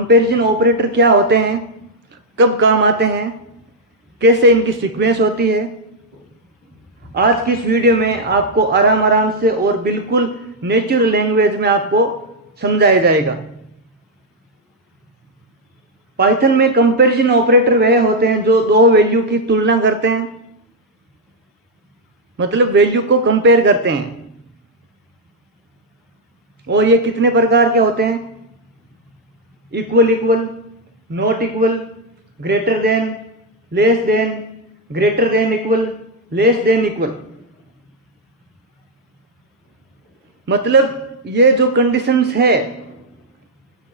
Comparison operator क्या होते हैं, कब काम आते हैं, कैसे इनकी सीक्वेंस होती है, आज की इस वीडियो में आपको आराम आराम से और बिल्कुल नेचुरल लैंग्वेज में आपको समझाया जाएगा। पाइथन में कंपैरिजन ऑपरेटर वह होते हैं जो दो वैल्यू की तुलना करते हैं, मतलब वैल्यू को कंपेयर करते हैं। और ये कितने प्रकार के होते हैं? Equal equal, not equal, greater than, less than, greater than equal, less than equal. मतलब ये जो कंडीशंस है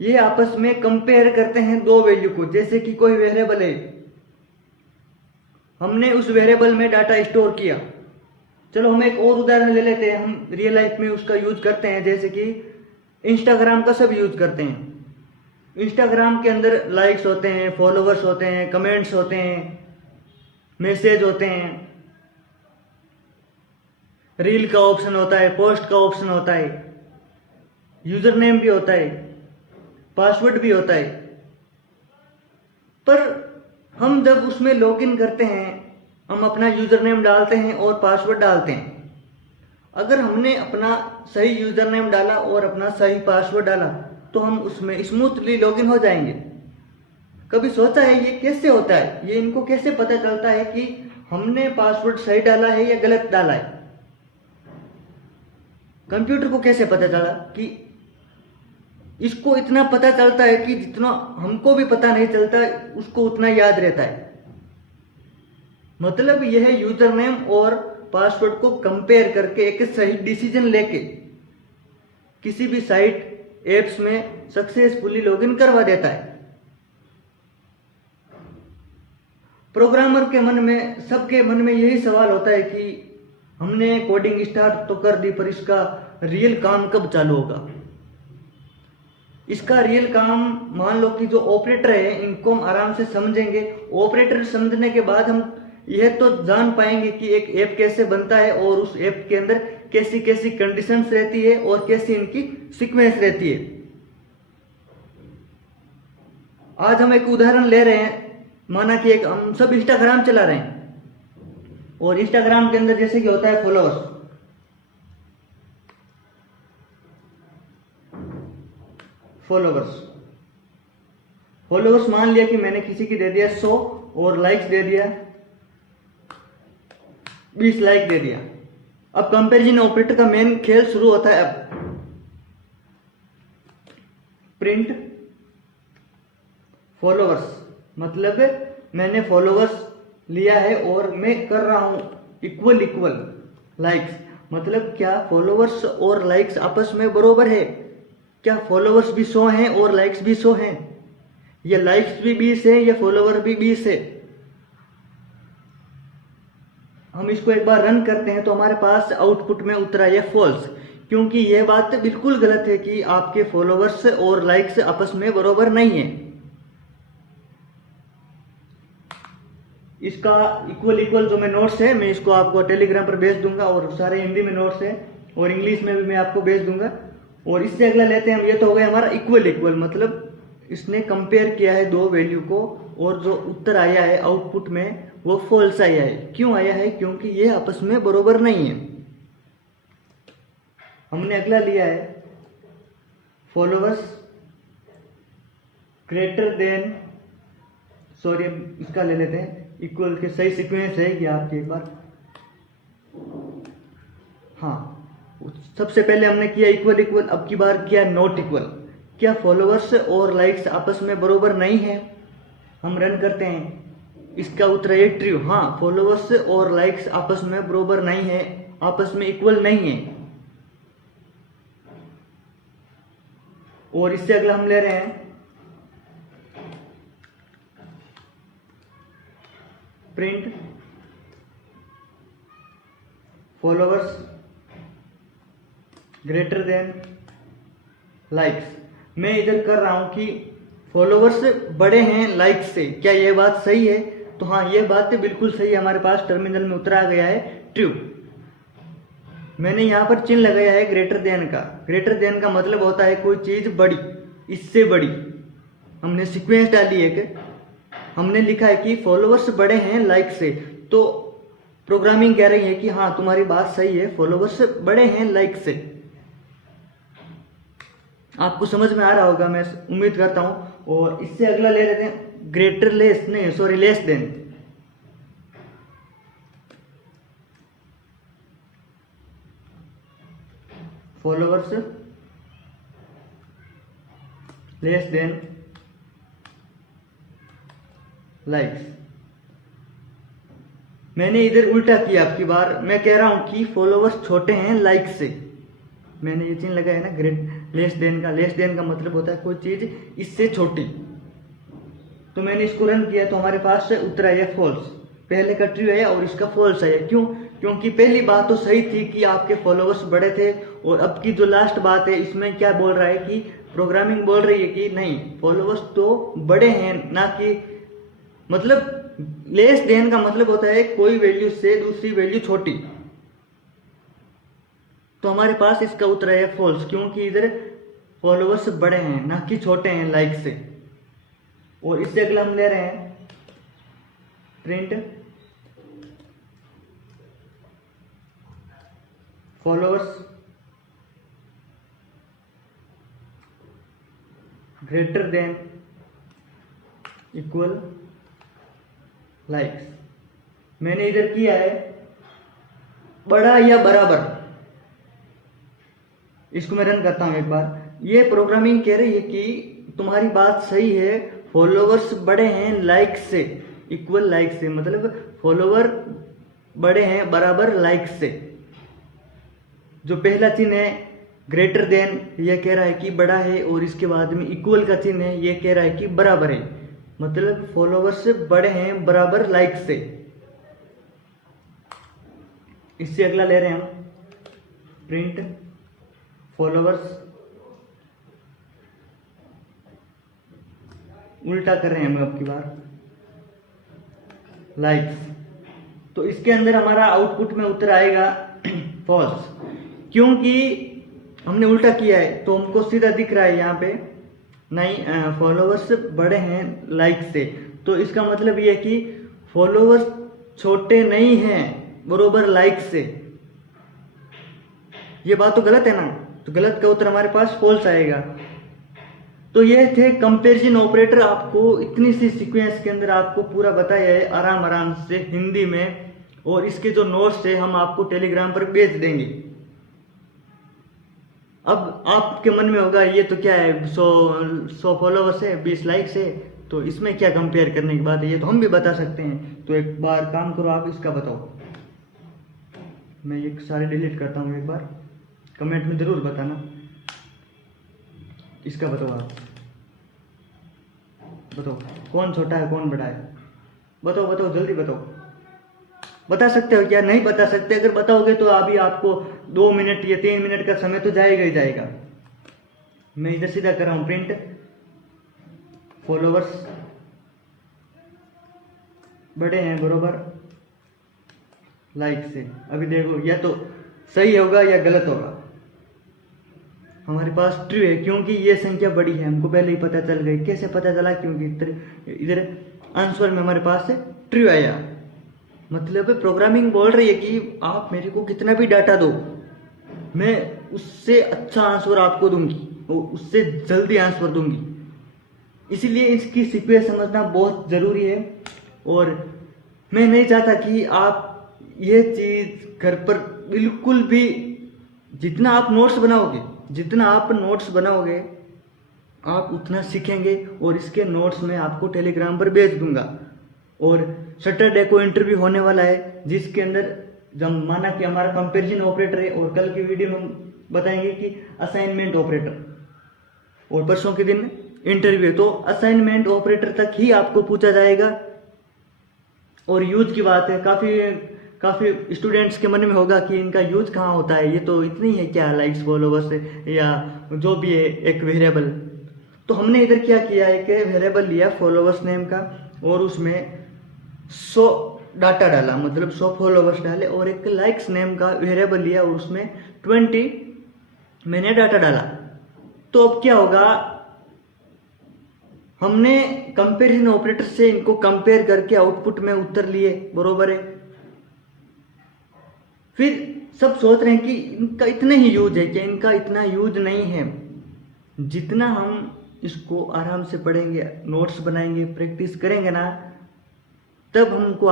ये आपस में कंपेयर करते हैं दो वैल्यू को। जैसे कि कोई वेरिएबल है, हमने उस वेरिएबल में डाटा स्टोर किया। चलो हम एक और उदाहरण ले लेते हैं, हम रियल लाइफ में उसका यूज करते हैं। जैसे कि इंस्टाग्राम का सब यूज करते हैं। इंस्टाग्राम के अंदर लाइक्स होते हैं, फॉलोवर्स होते हैं, कमेंट्स होते हैं, मैसेज होते हैं, रील का ऑप्शन होता है, पोस्ट का ऑप्शन होता है, यूजर नेम भी होता है, पासवर्ड भी होता है। पर हम जब उसमें लॉगिन करते हैं, हम अपना यूजर नेम डालते हैं और पासवर्ड डालते हैं। अगर हमने अपना सही यूजर नेम डाला और अपना सही पासवर्ड डाला तो हम उसमें स्मूथली लॉगिन हो जाएंगे। कभी सोचा है ये कैसे होता है? ये इनको कैसे पता चलता है कि हमने पासवर्ड सही डाला है या गलत डाला है? कंप्यूटर को कैसे पता चला कि इसको इतना पता चलता है कि जितना हमको भी पता नहीं चलता उसको उतना याद रहता है। मतलब यह यूजर नेम और पासवर्ड को कंपेयर करके एक सही डिसीजन लेके किसी भी साइट एप्स में सक्सेसफुली लॉगिन करवा देता है। प्रोग्रामर के मन में, सबके मन में यही सवाल होता है कि हमने कोडिंग स्टार्ट तो कर दी, पर इसका रियल काम कब चालू होगा? इसका रियल काम, मान लो कि जो ऑपरेटर है इनको हम आराम से समझेंगे। ऑपरेटर समझने के बाद हम यह तो जान पाएंगे कि एक ऐप कैसे बनता है और उस ऐप के अंदर कैसी कैसी कंडीशंस रहती है और कैसी इनकी सीक्वेंस रहती है। आज हम एक उदाहरण ले रहे हैं। माना कि एक हम सब इंस्टाग्राम चला रहे हैं और इंस्टाग्राम के अंदर जैसे कि होता है फॉलोअर्स। फॉलोअर्स मान लिया कि मैंने किसी की दे दिया 100 और लाइक्स दे दिया 20 लाइक दे दिया। अब कंपैरिजन ऑपरेटर का मेन खेल शुरू होता है। अब प्रिंट फॉलोअर्स, मतलब मैंने फॉलोअर्स लिया है और मैं कर रहा हूं इक्वल इक्वल लाइक्स। मतलब क्या फॉलोअर्स और लाइक्स आपस में बराबर है? क्या फॉलोअर्स भी 100 हैं और लाइक्स भी 100 हैं? या लाइक्स भी 20 है या फॉलोअर भी 20 है? हम इसको एक बार रन करते हैं तो हमारे पास आउटपुट में उतरा है फॉल्स, क्योंकि यह बात बिल्कुल गलत है कि आपके फॉलोवर्स और लाइक्स आपस में बराबर नहीं है। इसका इक्वल इक्वल जो मैं नोट्स है मैं इसको आपको टेलीग्राम पर भेज दूंगा और सारे हिंदी में नोट्स है और इंग्लिश में भी मैं आपको भेज दूंगा। और इससे अगला लेते हैं हम। ये तो हो गया हमारा इक्वल इक्वल, मतलब इसने कंपेयर किया है दो वैल्यू को और जो उत्तर आया है आउटपुट में वो फॉल्स आया है। क्यों आया है? क्योंकि ये आपस में बराबर नहीं है। हमने अगला लिया है फॉलोवर्स ग्रेटर देन, सॉरी इसका ले लेते हैं इक्वल के सही सीक्वेंस रहेगी आपकी एक बार। हाँ, सबसे पहले हमने किया इक्वल इक्वल, अब की बार किया नॉट इक्वल। क्या फॉलोवर्स और लाइक्स आपस में बराबर नहीं है? हम रन करते हैं, इसका उत्तर है ट्रू। हाँ, फॉलोवर्स और लाइक्स आपस में बराबर नहीं है, आपस में इक्वल नहीं है। और इससे अगला हम ले रहे हैं print followers greater than likes. मैं इधर कर रहा हूं कि फॉलोवर्स बड़े हैं लाइक्स से। क्या यह बात सही है? तो हाँ, यह बात बिल्कुल सही है। हमारे पास टर्मिनल में उतरा गया है ट्रू। मैंने यहां पर चिन्ह लगाया है ग्रेटर देन का। ग्रेटर देन का मतलब होता है कोई चीज बड़ी, इससे बड़ी। हमने सीक्वेंस डाली है कि हमने लिखा है कि फॉलोवर्स बढ़े हैं लाइक से, तो प्रोग्रामिंग कह रही है कि हाँ तुम्हारी बात सही है, फॉलोवर्स बढ़े हैं लाइक से। आपको समझ में आ रहा होगा मैं उम्मीद करता हूं। और इससे अगला ले लेते हैं ग्रेटर लेस, नहीं sorry less than. Followers less than likes. मैंने इधर उल्टा किया आपकी बार, मैं कह रहा हूं कि फॉलोवर्स छोटे हैं लाइक से। मैंने ये चिन्ह लगाया ना ग्रेट लेस देन का। लेस देन का मतलब होता है कोई चीज इससे छोटी। तो मैंने इसको रन किया तो हमारे पास से उत्तर आया फॉल्स। पहले का ट्रू आया और इसका फॉल्स आया। क्यों? क्योंकि पहली बात तो सही थी कि आपके फॉलोवर्स बड़े थे, और अब की जो लास्ट बात है इसमें क्या बोल रहा है कि प्रोग्रामिंग बोल रही है कि नहीं, फॉलोवर्स तो बड़े हैं, ना कि मतलब लेस देन का मतलब होता है कोई वैल्यू से दूसरी वैल्यू छोटी। तो हमारे पास इसका उत्तर है फॉल्स, क्योंकि इधर फॉलोवर्स बड़े हैं ना कि छोटे हैं लाइक से। और इससे अगला हम ले रहे हैं print followers greater than equal likes. मैंने इधर किया है बड़ा या बराबर। इसको मैं रन करता हूं एक बार। ये प्रोग्रामिंग कह रही है कि तुम्हारी बात सही है, फॉलोवर्स बड़े हैं लाइक से, इक्वल लाइक से, मतलब फॉलोवर बड़े हैं बराबर लाइक से। जो पहला चिन्ह है ग्रेटर देन, ये कह रहा है कि बड़ा है, और इसके बाद में इक्वल का चिन्ह है, ये कह रहा है कि बराबर है, मतलब फॉलोवर्स बड़े हैं बराबर लाइक से। इससे अगला ले रहे हैं हम प्रिंट फॉलोवर्स, उल्टा कर रहे हैं हम अब की बार, लाइक्स। तो इसके अंदर हमारा आउटपुट में उत्तर आएगा फॉल्स, क्योंकि हमने उल्टा किया है। तो हमको सीधा दिख रहा है यहाँ पे नहीं, फॉलोवर्स बड़े हैं लाइक से। तो इसका मतलब ये है कि फॉलोवर्स छोटे नहीं हैं बरोबर लाइक से। ये बात तो गलत है ना, तो गलत का उत्तर हमारे पास फॉल्स आएगा। तो ये थे कंपैरिजन ऑपरेटर। आपको इतनी सी सीक्वेंस के अंदर आपको पूरा बताया है आराम आराम से हिंदी में, और इसके जो नोट्स है हम आपको टेलीग्राम पर भेज देंगे। अब आपके मन में होगा ये तो क्या है, 100 फॉलोवर्स है, 20 लाइक्स है, तो इसमें क्या कंपेयर करने की बात है, ये तो हम भी बता सकते हैं। तो एक बार काम करो, आप इसका बताओ। मैं ये सारे डिलीट करता हूँ एक बार, कमेंट में जरूर बताना। इसका बताओ, आप बताओ कौन छोटा है कौन बड़ा है, बताओ बताओ जल्दी बताओ। बता सकते हो क्या? नहीं बता सकते? अगर बताओगे तो अभी आपको 2 मिनट या 3 मिनट का समय तो जाएगा ही जाएगा। मैं इधर सीधा कर रहा हूं प्रिंट फॉलोवर्स बड़े हैं बरोबर लाइक से। अभी देखो या तो सही होगा या गलत होगा। हमारे पास ट्रू है क्योंकि ये संख्या बड़ी है, हमको पहले ही पता चल गई। कैसे पता चला? क्योंकि इधर आंसर में हमारे पास ट्रू आया। मतलब प्रोग्रामिंग बोल रही है कि आप मेरे को कितना भी डाटा दो, मैं उससे अच्छा आंसर आपको दूंगी, उससे जल्दी आंसर दूंगी। इसीलिए इसकी सीक्वेंस समझना बहुत जरूरी है। और मैं नहीं चाहता कि आप ये चीज घर पर बिल्कुल भी, जितना आप नोट्स बनाओगे आप उतना सीखेंगे। और इसके नोट्स मैं आपको टेलीग्राम पर भेज दूंगा। और सैटरडे को इंटरव्यू होने वाला है, जिसके अंदर जब माना कि हमारा कंपैरिजन ऑपरेटर है, और कल की वीडियो में हम बताएंगे कि असाइनमेंट ऑपरेटर, और परसों के दिन इंटरव्यू है। तो असाइनमेंट ऑपरेटर तक ही आपको पूछा जाएगा। और यूज की बात है, काफी स्टूडेंट्स के मन में होगा कि इनका यूज कहाँ होता है, ये तो इतनी है क्या लाइक्स फॉलोवर्स या जो भी है एक वेरिएबल। तो हमने इधर क्या किया है कि वेरिएबल लिया फॉलोवर्स नेम का, और उसमें 100 डाटा डाला, मतलब 100 फॉलोवर्स डाले, और एक लाइक्स नेम का वेरिएबल लिया और उसमें 20 मैंने डाटा डाला। तो अब क्या होगा, हमने कंपैरिजन ऑपरेटर से इनको कंपेयर करके आउटपुट में उत्तर लिए, बरोबर है। फिर सब सोच रहे हैं कि इनका इतना ही यूज है, क्या इनका इतना यूज नहीं है। जितना हम इसको आराम से पढ़ेंगे, नोट्स बनाएंगे, प्रैक्टिस करेंगे ना, तब हमको